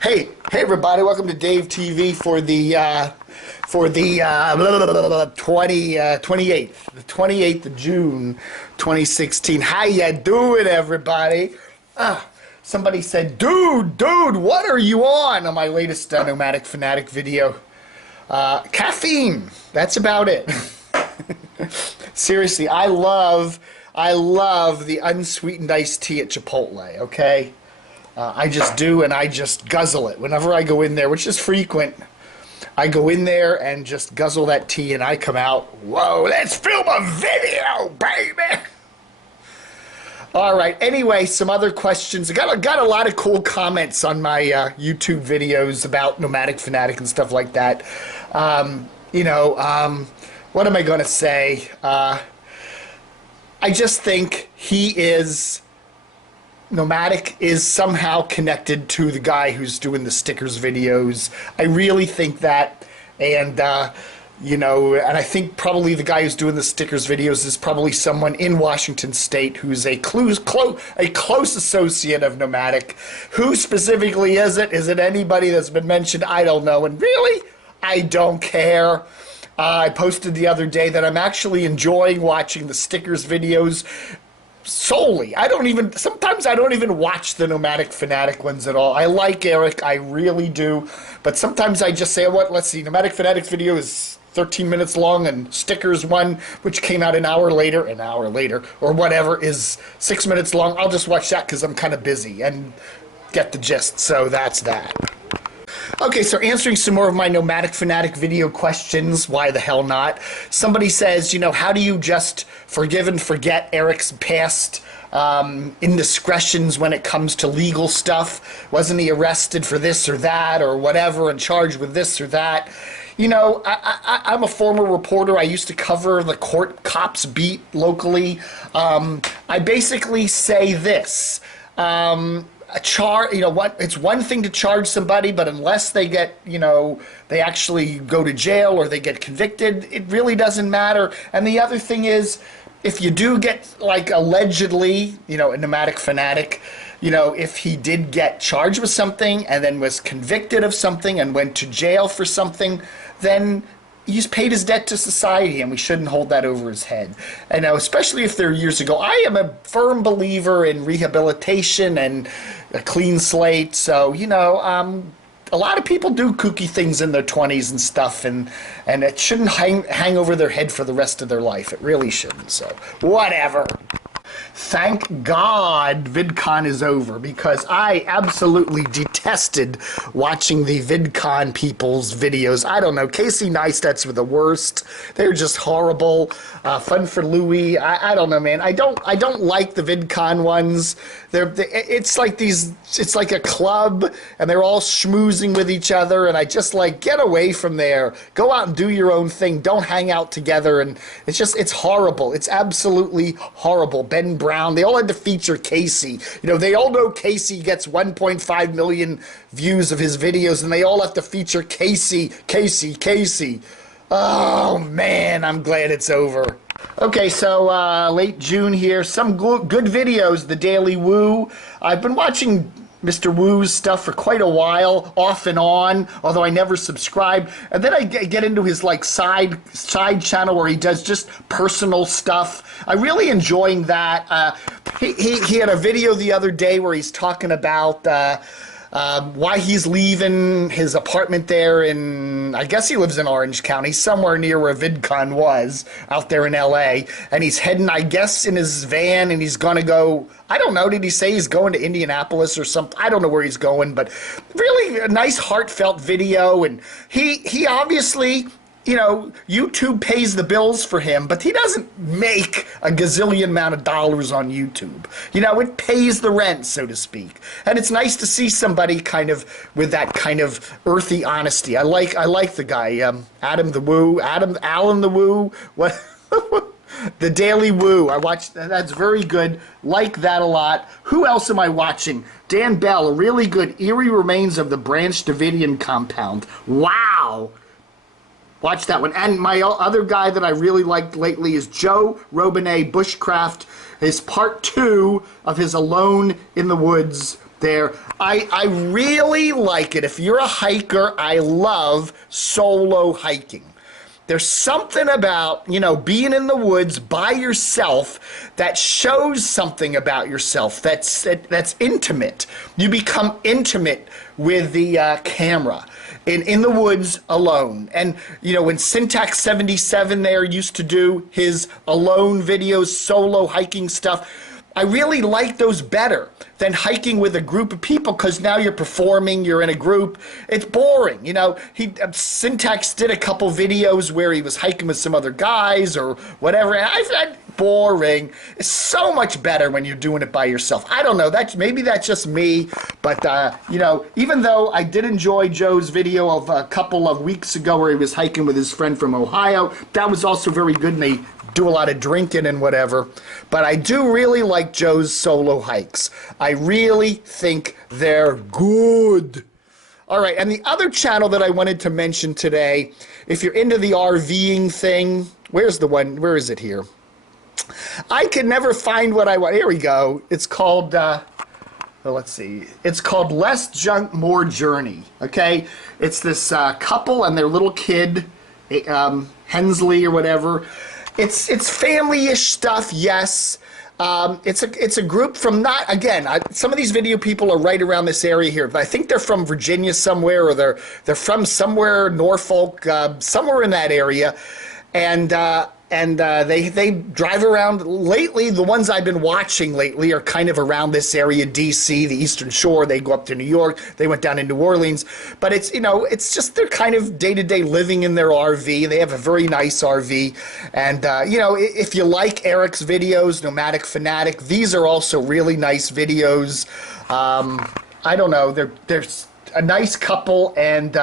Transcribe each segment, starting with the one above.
Hey everybody, welcome to Dave TV for the 28th of June 2016. How ya doing, everybody? Somebody said, dude, what are you on my latest Nomadic Fanatic video? Caffeine. That's about it. Seriously, I love the unsweetened iced tea at Chipotle, okay? I just do, and I just guzzle it. Whenever I go in there, which is frequent, I go in there and just guzzle that tea, and I come out, whoa, let's film a video, baby! All right, anyway, some other questions. I got a lot of cool comments on my YouTube videos about Nomadic Fanatic and stuff like that. What am I going to say? I just think Nomadic is somehow connected to the guy who's doing the stickers videos. I really think that, and and I think probably the guy who's doing the stickers videos is probably someone in Washington State who's a close associate of Nomadic. Who specifically is it? Is it anybody that's been mentioned? I don't know, and really, I don't care. I posted the other day that I'm actually enjoying watching the stickers videos solely. Sometimes I don't even watch the Nomadic Fanatic ones at all. I like Eric, I really do, but sometimes I just say, let's see, Nomadic Fanatic video is 13 minutes long, and stickers one, which came out an hour later, or whatever, is 6 minutes long. I'll just watch that because I'm kind of busy and get the gist, so that's that. Okay, so answering some more of my Nomadic Fanatic video questions, why the hell not? Somebody says, how do you just forgive and forget Eric's past indiscretions when it comes to legal stuff? Wasn't he arrested for this or that or whatever and charged with this or that? I'm a former reporter. I used to cover the cops beat locally. I basically say this. It's one thing to charge somebody, but unless they get, they actually go to jail or they get convicted, it really doesn't matter. And the other thing is, if you do get, allegedly, a Nomadic Fanatic, if he did get charged with something and then was convicted of something and went to jail for something, then he's paid his debt to society, and we shouldn't hold that over his head. And especially if they're years ago. I am a firm believer in rehabilitation and a clean slate. So, a lot of people do kooky things in their 20s and stuff, and it shouldn't hang over their head for the rest of their life. It really shouldn't. So, whatever. Thank God Vidcon is over, because I absolutely detested watching the Vidcon people's videos. I don't know, Casey Neistat's were the worst. They're just horrible. Fun for Louie. I don't know, man. I don't like the Vidcon ones. It's like a club, and they're all schmoozing with each other, and I just get away from there. Go out and do your own thing. Don't hang out together, and it's horrible. It's absolutely horrible. Ben Brown, they all had to feature Casey. They all know Casey gets 1.5 million views of his videos, and they all have to feature Casey. Oh man, I'm glad it's over. Okay, so late June here, some good videos, the Daily Woo. I've been watching Mr. Woo's stuff for quite a while, off and on, although I never subscribe. And then I get into his side channel where he does just personal stuff. I'm really enjoying that. He had a video the other day where he's talking about why he's leaving his apartment there in, I guess he lives in Orange County, somewhere near where Vidcon was, out there in LA, and he's heading, I guess, in his van, and he's gonna go, I don't know, did he say he's going to Indianapolis or something? I don't know where he's going, but really a nice heartfelt video, and he obviously, YouTube pays the bills for him, but he doesn't make a gazillion amount of dollars on YouTube. It pays the rent, so to speak. And it's nice to see somebody kind of with that kind of earthy honesty. I like the guy, Alan the Woo, what? The Daily Woo. I watched, that's very good. Like that a lot. Who else am I watching? Dan Bell, really good. Eerie Remains of the Branch Davidian Compound. Wow. Watch that one. And my other guy that I really liked lately is Joe Robinet Bushcraft. his part 2 of his Alone in the Woods there. I really like it. If you're a hiker, I love solo hiking. There's something about, you know, being in the woods by yourself that shows something about yourself that's intimate. You become intimate with the camera in the woods alone. And, you know, when Syntax 77 there used to do his alone videos, solo hiking stuff, I really like those better than hiking with a group of people, because now you're performing, you're in a group. It's boring, you know. Syntax did a couple videos where he was hiking with some other guys or whatever, and I find boring. It's so much better when you're doing it by yourself. I don't know, maybe that's just me, but you know, even though I did enjoy Joe's video of a couple of weeks ago where he was hiking with his friend from Ohio, that was also very good, and they do a lot of drinking and whatever. But I do really like Joe's solo hikes. I really think they're good. All right, and the other channel that I wanted to mention today, if you're into the RVing thing, where's the one? Where is it here? I can never find what I want. Here we go. It's called, well, let's see. It's called Less Junk, More Journey, okay? It's this couple and their little kid, Hensley or whatever. It's family-ish stuff, yes. It's a group from some of these video people are right around this area here, but I think they're from Virginia somewhere, or they're from somewhere, Norfolk, somewhere in that area, and they drive around. Lately, the ones I've been watching lately are kind of around this area, D.C., the Eastern Shore. They go up to New York. They went down to New Orleans. But it's, you know, it's just they're kind of day-to-day living in their RV. They have a very nice RV. And, you know, if you like Eric's videos, Nomadic Fanatic, these are also really nice videos. I don't know. They're a nice couple, and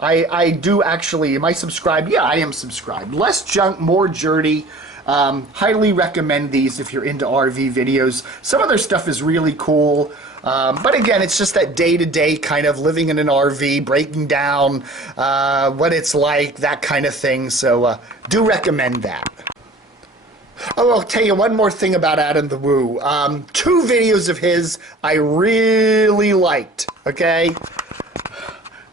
I do actually, am I subscribed? Yeah, I am subscribed. Less Junk, More Journey. Highly recommend these if you're into RV videos. Some of their stuff is really cool. But again, it's just that day-to-day kind of living in an RV, breaking down what it's like, that kind of thing. So do recommend that. Oh, I'll tell you one more thing about Adam the Woo. 2 videos of his I really liked, okay?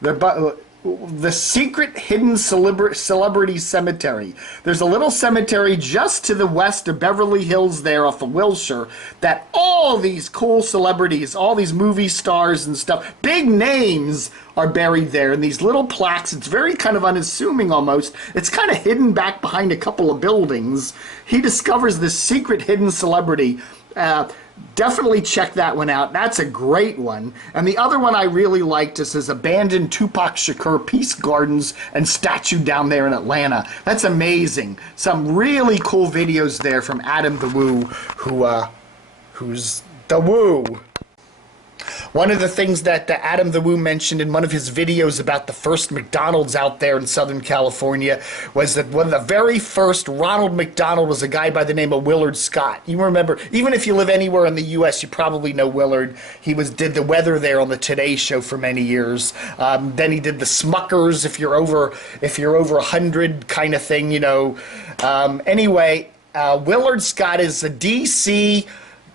The Secret Hidden Celebrity Cemetery. There's a little cemetery just to the west of Beverly Hills there off of Wilshire that all these cool celebrities, all these movie stars and stuff, big names are buried there in these little plaques. It's very kind of unassuming almost. It's kind of hidden back behind a couple of buildings. He discovers this secret hidden celebrity. Definitely check that one out. That's a great one. And the other one I really liked is his abandoned Tupac Shakur Peace Gardens and statue down there in Atlanta. That's amazing. Some really cool videos there from Adam the Woo, who's the Woo. One of the things that Adam the Woo mentioned in one of his videos about the first McDonald's out there in Southern California was that one of the very first Ronald McDonald was a guy by the name of Willard Scott. You remember, even if you live anywhere in the U.S., you probably know Willard. He did the weather there on the Today Show for many years. Then he did the Smuckers, if you're over 100 kind of thing, you know. Anyway, Willard Scott is a D.C.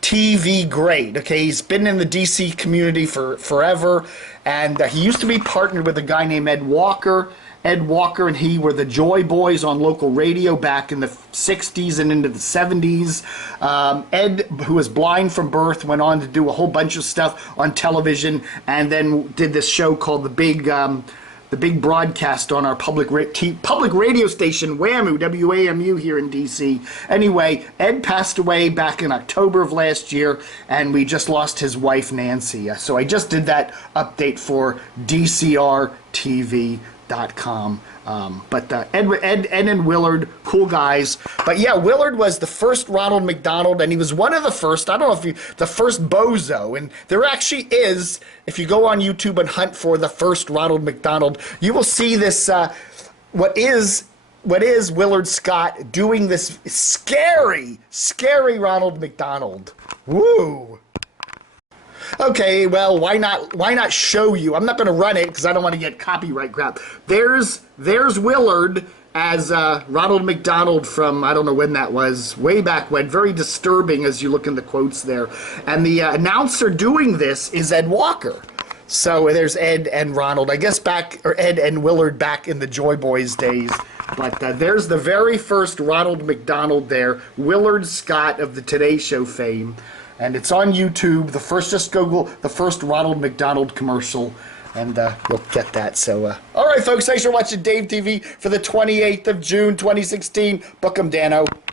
TV great. Okay, he's been in the DC community for forever, and he used to be partnered with a guy named Ed Walker. Ed Walker and he were the Joy Boys on local radio back in the 60s and into the 70s. Ed, who was blind from birth, went on to do a whole bunch of stuff on television, and then did this show called The Big Broadcast on our public radio station, WAMU, WAMU here in D.C. Anyway, Ed passed away back in October of last year, and we just lost his wife, Nancy. So I just did that update for DCRTV.com. But Ed and Willard, cool guys. But yeah, Willard was the first Ronald McDonald, and he was one of the first, I don't know if the first bozo. And there actually is, if you go on YouTube and hunt for the first Ronald McDonald, you will see this, what is Willard Scott doing this scary Ronald McDonald. Woo! Okay, well, why not show you? I'm not going to run it because I don't want to get copyright crap. There's Willard as Ronald McDonald from, I don't know when that was, way back when. Very disturbing as you look in the quotes there. And the announcer doing this is Ed Walker. So there's Ed and Ronald, I guess or Ed and Willard back in the Joy Boys days. But there's the very first Ronald McDonald there, Willard Scott of the Today Show fame. And it's on YouTube. Just Google the first Ronald McDonald commercial, and you'll get that. So, all right, folks, thanks for watching Dave TV for the 28th of June, 2016. Book 'em, Dano.